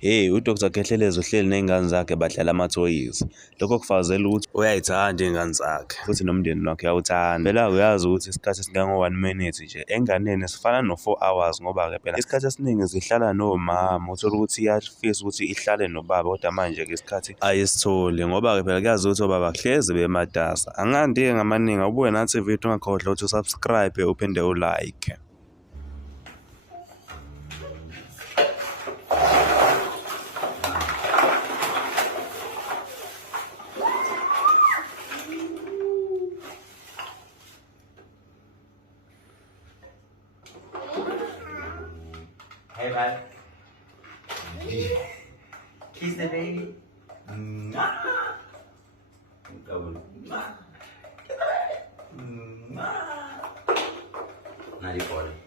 Hey, uDr Khehlelezi uhleli ney'ngane zakhe badlala amathoyizi. Lokho kufakazela ukuthi uyay'thanda iy'ngane zakhe futhi nomndeni wakhe uyawuthanda. Phela uyazi ukuthi isikhathi esingango-1 minute nje enganeni sifana no-4 hours ngoba-ke phela isikhathi esiningi zihlala nomama, uthole ukuthi iyafisa ukuthi ihlale nobaba kodwa manje-ke isikhathi ayisitholi ngoba-ke phela kuyazi ukuthi obaba kuhlezi bematasa. Angandi-ke ngamaningi awubuke nathi ividiyo ungakhohlwa ukuthi usubscribe uphinde ulike. Hey, bud. Kiss the baby. Mwah. Mwah. Mwah. Not recording.